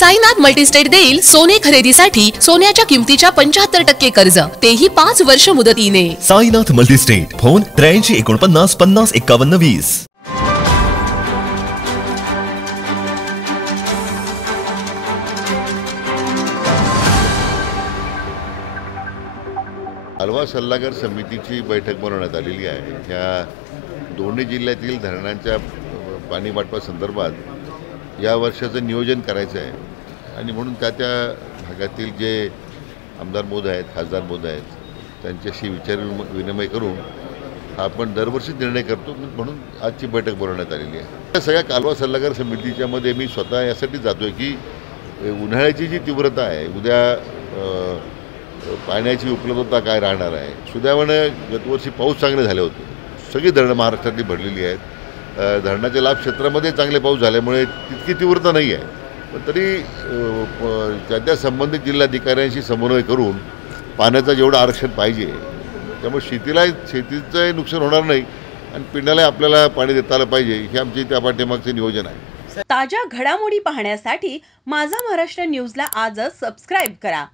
Sainath multi-state देईल सोने खरेदीसाठी सोन्याच्या किमतीच्या 75% कर्ज, तेही 5 वर्ष मुदतीने। Sainath multi-state, phone 83 49 50 51 20। कालवा सल्लागार समितीची बैठक बोलवण्यात आलेली आहे। ह्या दोन्ही जिल्ह्यातील धरणांच्या पाणी वाटपासंदर्भात या वर्षाचं नियोजन करायचं आहे आणि म्हणून त्या भागातील जे आमदार महोदय आहेत, खासदार महोदय आहेत, त्यांच्याशी विनिमय करून आपण दरवर्षी निर्णय करतो, म्हणून आजची बैठक बोलवण्यात आलेली आहे। सगळ्या कालवा सल्लागार समितीच्या मध्ये मी स्वतः यासाठी जातोय की उन्हाळ्याची जी तीव्रता आहे, उद्या पाण्याची उपलब्धता काय राहणार आहे। सुदैवाने गतवर्षी पाऊस चांगले झाले होते, सगळी धरणं महाराष्ट्रातली भरलेली आहेत। धरणाच्या लाभ क्षेत्रामध्ये चांगले पाऊस झाल्यामुळे तितकी तीव्रता नाही आहे, पण तरी त्या संबंधित जिल्हाधिकाऱ्यांशी समन्वय करून पाण्याचं जेवढं आरक्षण पाहिजे, त्यामुळे शेतीचं नुकसान होणार नाही आणि पिण्याला आपल्याला पाणी देता आलं पाहिजे, हे आमचे त्या पाठीमागचे नियोजन आहे। ताज्या घडामोडी पाहण्यासाठी माझा महाराष्ट्र न्यूजला आजच सबस्क्राइब करा।